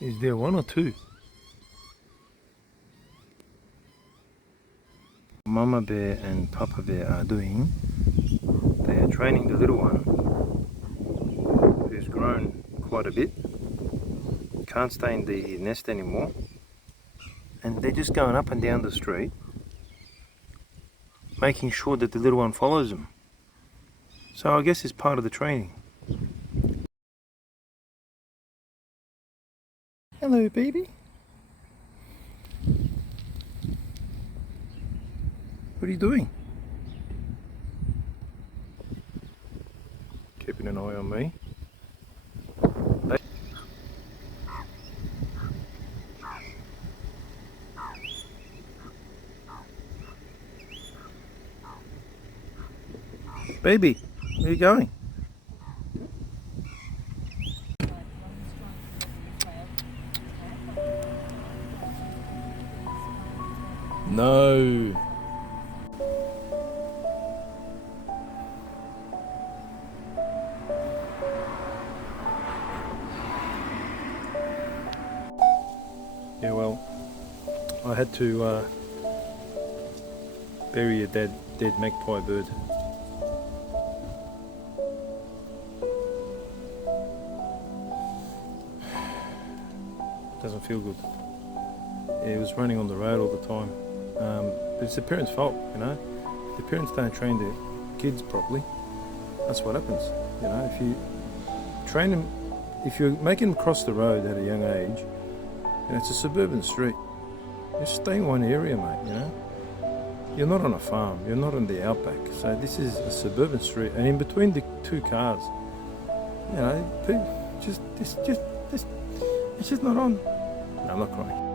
Is there one or two? Mama bear and Papa bear are doing, they are training the little one who's grown quite a bit, can't stay in the nest anymore, and they're just going up and down the street making sure that the little one follows them. So I guess it's part of the training. Hello, baby. What are you doing? Keeping an eye on me. Baby, where are you going? No. Yeah, well, I had to bury a dead magpie bird. Doesn't feel good. Yeah, he was running on the road all the time. But it's the parents' fault, you know. If the parents don't train their kids properly, that's what happens. You know, if you train them, if you're making them cross the road at a young age, you know, it's a suburban street. Just stay in one area, mate, you know. You're not on a farm, you're not in the outback. So this is a suburban street, and in between the two cars, you know, it's just not on. No, I'm not crying.